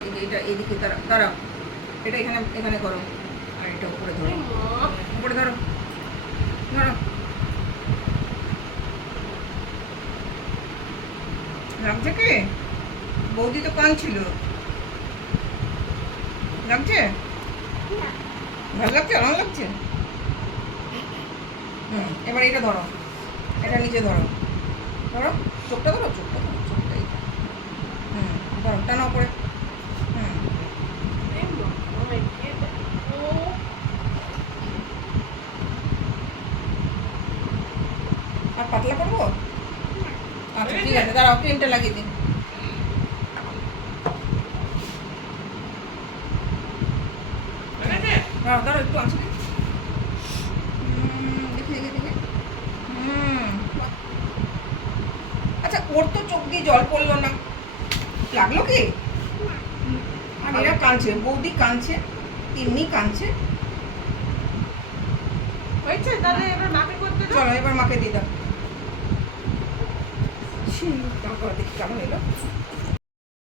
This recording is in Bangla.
এটা এইদিকে দাঁড়াও, এটা এখানে এখানে করো, আর এটা উপরে ধরো, উপরে ধরো ধরো। লাগছে কি? বৌদি তো কান ছিল, লাগছে? ভালো লাগছে? আরাম লাগছে? এবার এটা ধরো, এটা নিচে ধরো, ধরো চোখটা ধরো, চোখটা ধরো, চোখটা এইটা। ধরো, টানো করে। আর পাতলা করবো? আচ্ছা ঠিক আছে, দাঁড়াও ক্রিমটা লাগিয়ে দিন। দাঁড়াও দাঁড়াও একটু আছে, দেখে দেখে দেখে। আচ্ছা, ওর তো চোখ দিয়ে জল পড়লো না, লাগলো কি? আর এরা কাঁদছে, বৌদি কাঁদছে, তিন্নি কাঁদছে। হয়েছে, তাহলে এবার মাকে করতে দাও। চলো এবার মাকে দিয়ে দাও। টাকা দেখি কেমন এলো।